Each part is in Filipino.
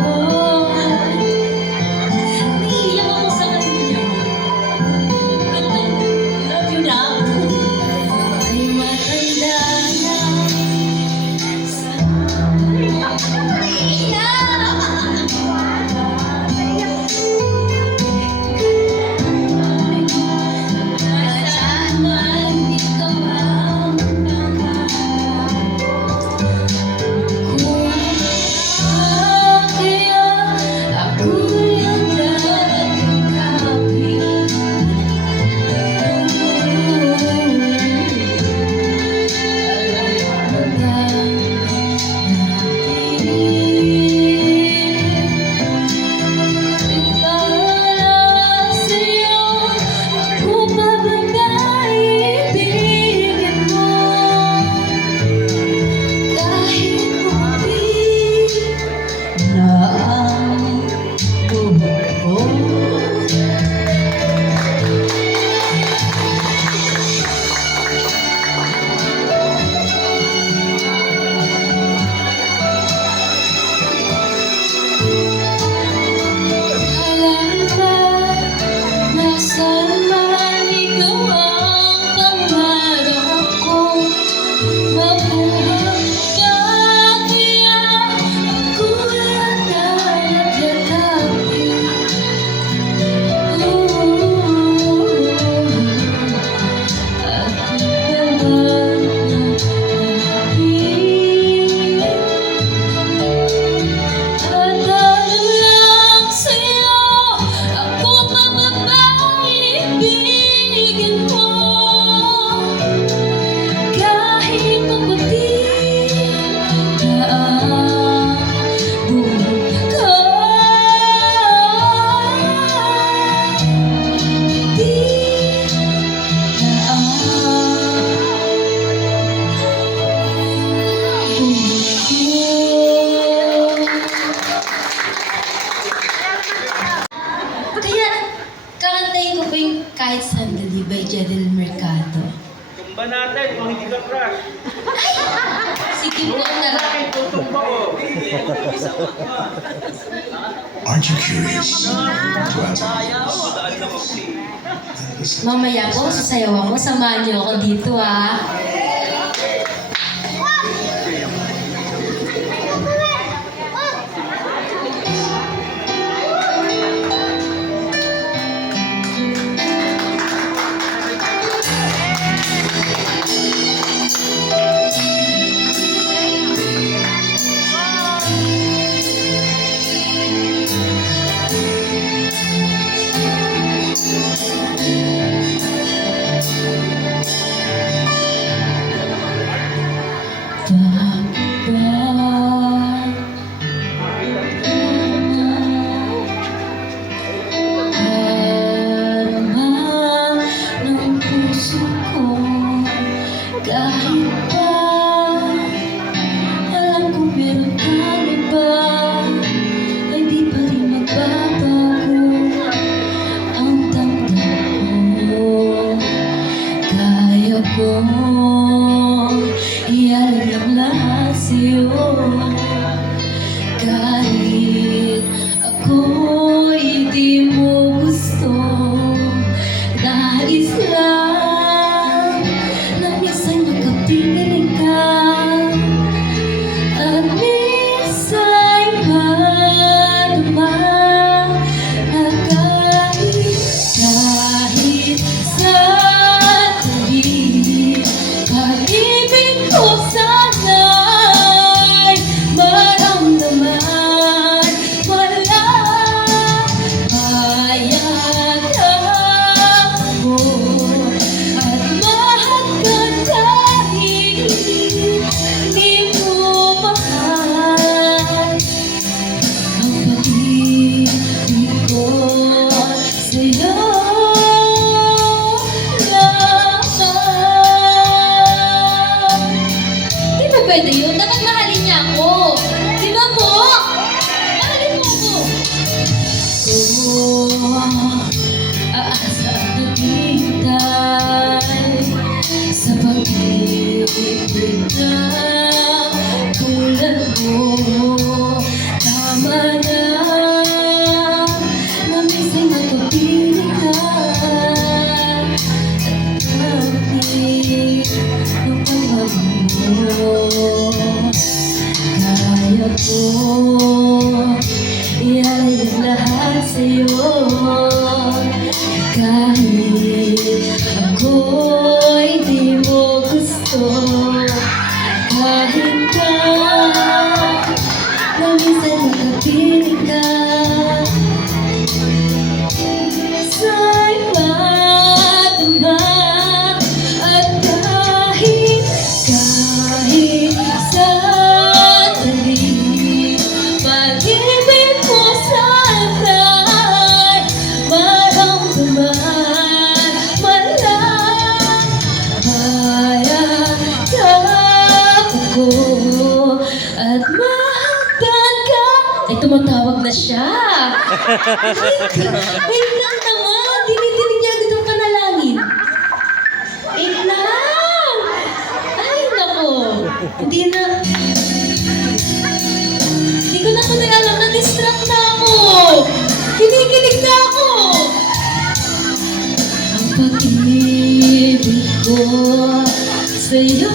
Oh, naiiyak ako sa kanya. Love you na. Ay matanda na. Nasaan man ikaw ang kaya ako'y handa tanggapin ang para sa'yo ako pa ba ibigin mo kahit munti na ang buhok ko. Kailan ba nasaan man ikaw ang pangarap ko? Mabuhay ka kaya ako'y handa at yakapin. At ikaw at ano lang sa'yo ako pa ba ibigin mo kahit maputi na ang buhok ko. Di na ang buhok ko. Kaya, kakantayin ko pa yung Kahit Sandali by Jadel Mercado. Tumba natin kung hindi ka crush. Sige po na lang. Tutumba ko. Aren't you curious to ask? Mamaya po, sasayaw ako. Samahan niyo ako dito, ha? sa'yo. Kahit ako'y di mo gusto, kahit ka na minsan nakapiling ka sa'y matama. At kahit sandali, pag-ibig mo sana'y maramdaman man lang. Mayakap ako at mahagdan ka. Ay, tumatawag na siya. Wait lang naman. Dinidinig niya agad ang panalangin. Wait lang. Ay, nako. Hindi ko na ito alam. Na-distract na ako. Kinikilig na ako. Ang pag-ibig ko sa'yo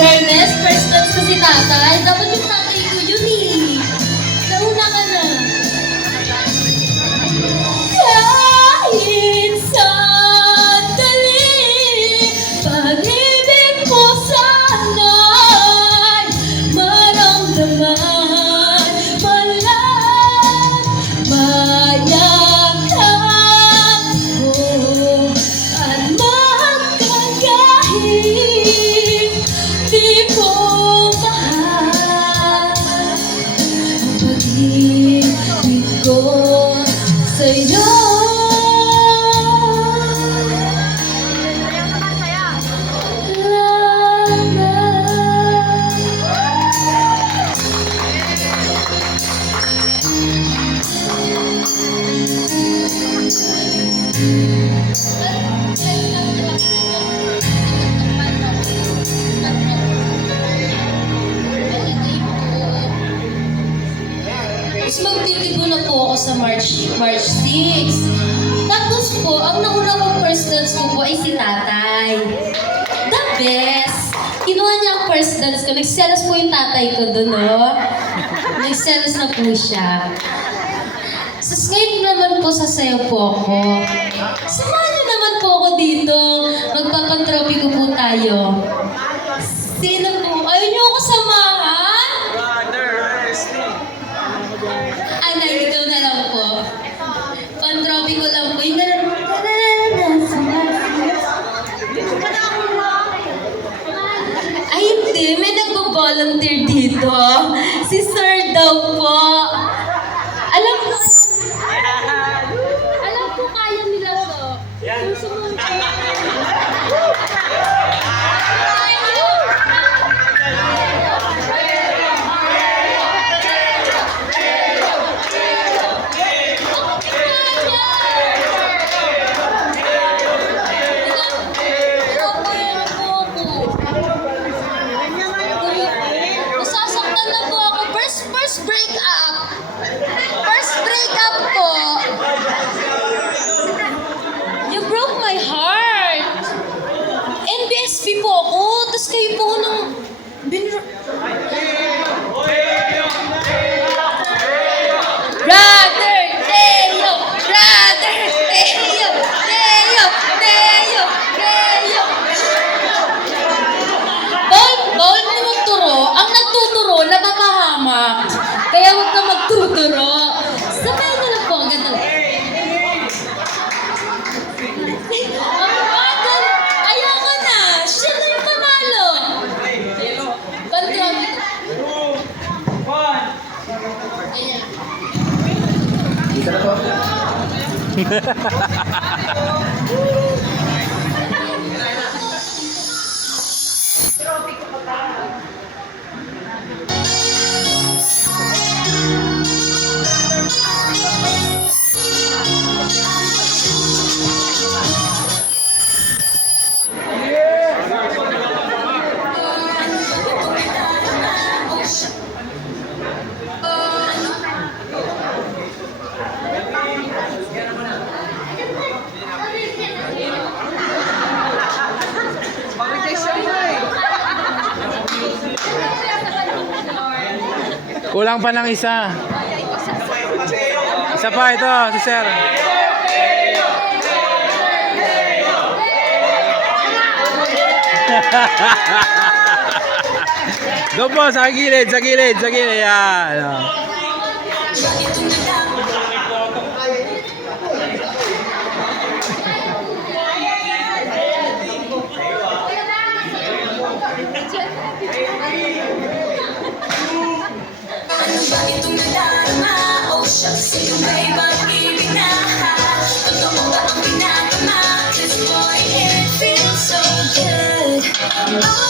fairness, first class ko si tatay. Dapat yung tatay ko yun eh. Nauna ka na. Kahit sandali, pag-ibig mo sana'y maramdaman man lang. Mayakap ko at magkakahit. Di ko mahal ang pag-ibig ko sa'yo. Tapos magtitibo na po ako sa March 6. Tapos po, ang nauna kong first dance ko po ay si tatay. The best! Kinuha niya ang first dance ko. Nagselos po yung tatay ko doon, no? Nagselos na po siya. So, ngayon naman po sasayaw po ako. Samahan niyo naman po ako dito. Magpapantropi ko po tayo. Sino po? Ayaw niyo ako samahan? Brother, Wesley. Anay, ikaw na lang po. Pantropi ko lang po. Yung ganun. Ay, hindi. May nagbo-volunteer dito. Si Sir daw po. Alam ko kaya nila to. Susunod ko. Nasasaktan na po ako. First break up. First break up po. You broke my heart. NBSP po ako. Tapos kayo po nang Brother Teo! Brother Teo! Teo! Teo! Teo! Bawal mo magturo. Ang nagtuturo, napapahamak. Kaya huwag ka magtuturo. Sabay na lang po. Ang ganda. Ayoko na. Siya na yung panalo. Pandrami. 2, 1. Ayan. Kulang pa ng isa. Isa pa ito, si Sir. Doon po, sa gilid, sa gilid, sa gilid. Yan. Ano ba itong nadarama? Oh, shucks, sa'yo may pag-ibig na ha? Totoo ba ang pinatama? 'Cause boy, it feels so good. Oh,